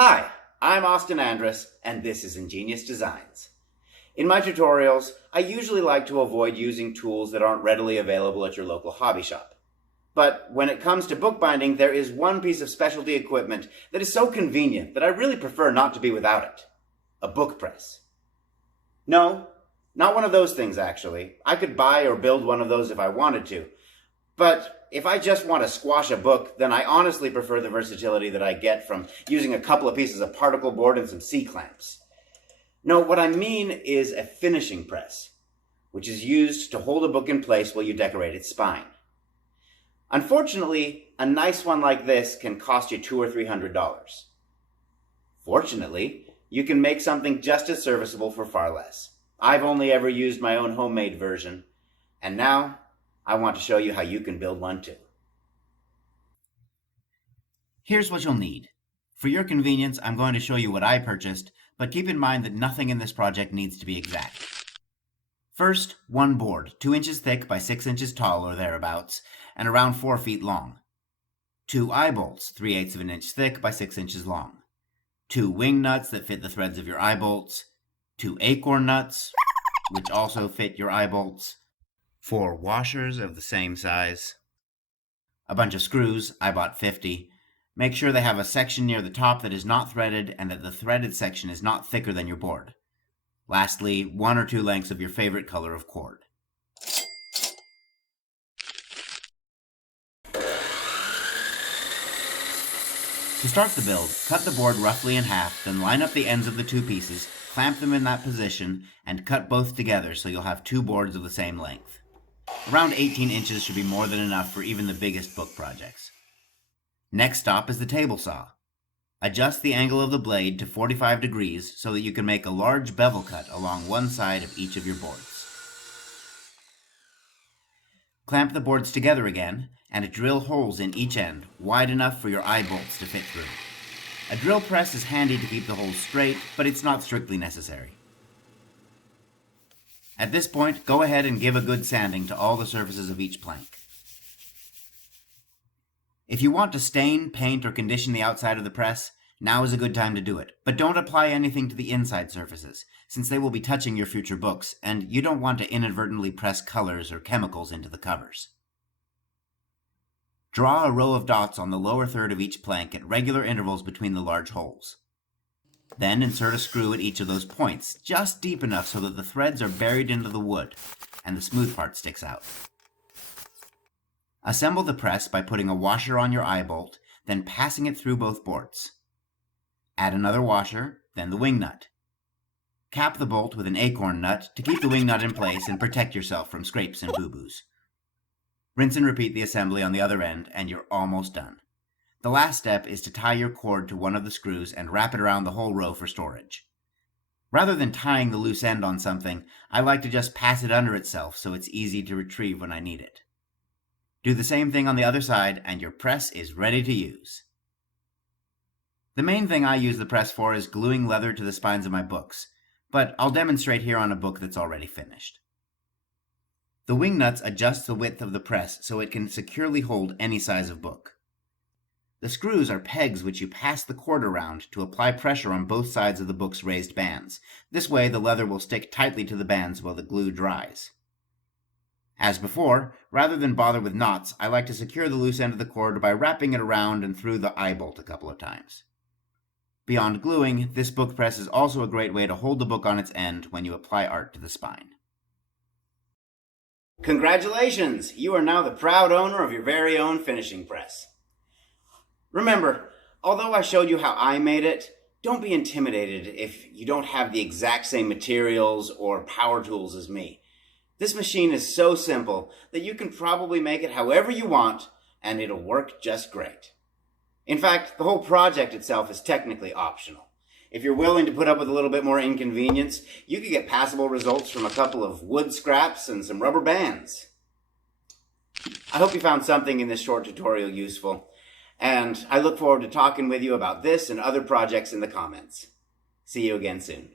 Hi, I'm Austin Andrus, and this is Ingenious Designs. In my tutorials, I usually like to avoid using tools that aren't readily available at your local hobby shop. But when it comes to bookbinding, there is one piece of specialty equipment that is so convenient that I really prefer not to be without it. A book press. No, not one of those things actually. I could buy or build one of those if I wanted to. But if I just want to squash a book, then I honestly prefer the versatility that I get from using a couple of pieces of particle board and some C-clamps. No, what I mean is a finishing press, which is used to hold a book in place while you decorate its spine. Unfortunately, a nice one like this can cost you $200 or $300. Fortunately, you can make something just as serviceable for far less. I've only ever used my own homemade version, and now I want to show you how you can build one too. Here's what you'll need. For your convenience, I'm going to show you what I purchased, but keep in mind that nothing in this project needs to be exact. First, one board, 2 inches thick by 6 inches tall or thereabouts, and around 4 feet long. 2 eye bolts, 3/8 of an inch thick by 6 inches long. 2 wing nuts that fit the threads of your eye bolts. 2 acorn nuts, which also fit your eye bolts. 4 washers of the same size. A bunch of screws, I bought 50. Make sure they have a section near the top that is not threaded and that the threaded section is not thicker than your board. Lastly, 1 or 2 lengths of your favorite color of cord. To start the build, cut the board roughly in half, then line up the ends of the 2 pieces, clamp them in that position, and cut both together so you'll have 2 boards of the same length. Around 18 inches should be more than enough for even the biggest book projects. Next stop is the table saw. Adjust the angle of the blade to 45 degrees so that you can make a large bevel cut along one side of each of your boards. Clamp the boards together again and drill holes in each end, wide enough for your eye bolts to fit through. A drill press is handy to keep the holes straight, but it's not strictly necessary. At this point, go ahead and give a good sanding to all the surfaces of each plank. If you want to stain, paint, or condition the outside of the press, now is a good time to do it. But don't apply anything to the inside surfaces, since they will be touching your future books, and you don't want to inadvertently press colors or chemicals into the covers. Draw a row of dots on the lower third of each plank at regular intervals between the large holes. Then insert a screw at each of those points, just deep enough so that the threads are buried into the wood, and the smooth part sticks out. Assemble the press by putting a washer on your eye bolt, then passing it through both boards. Add another washer, then the wing nut. Cap the bolt with an acorn nut to keep the wing nut in place and protect yourself from scrapes and boo-boos. Rinse and repeat the assembly on the other end, and you're almost done. The last step is to tie your cord to one of the screws and wrap it around the whole row for storage. Rather than tying the loose end on something, I like to just pass it under itself so it's easy to retrieve when I need it. Do the same thing on the other side, and your press is ready to use. The main thing I use the press for is gluing leather to the spines of my books, but I'll demonstrate here on a book that's already finished. The wing nuts adjust the width of the press so it can securely hold any size of book. The screws are pegs which you pass the cord around to apply pressure on both sides of the book's raised bands. This way the leather will stick tightly to the bands while the glue dries. As before, rather than bother with knots, I like to secure the loose end of the cord by wrapping it around and through the eye bolt a couple of times. Beyond gluing, this book press is also a great way to hold the book on its end when you apply art to the spine. Congratulations! You are now the proud owner of your very own finishing press. Remember, although I showed you how I made it, don't be intimidated if you don't have the exact same materials or power tools as me. This machine is so simple that you can probably make it however you want, and it'll work just great. In fact, the whole project itself is technically optional. If you're willing to put up with a little bit more inconvenience, you could get passable results from a couple of wood scraps and some rubber bands. I hope you found something in this short tutorial useful, and I look forward to talking with you about this and other projects in the comments. See you again soon.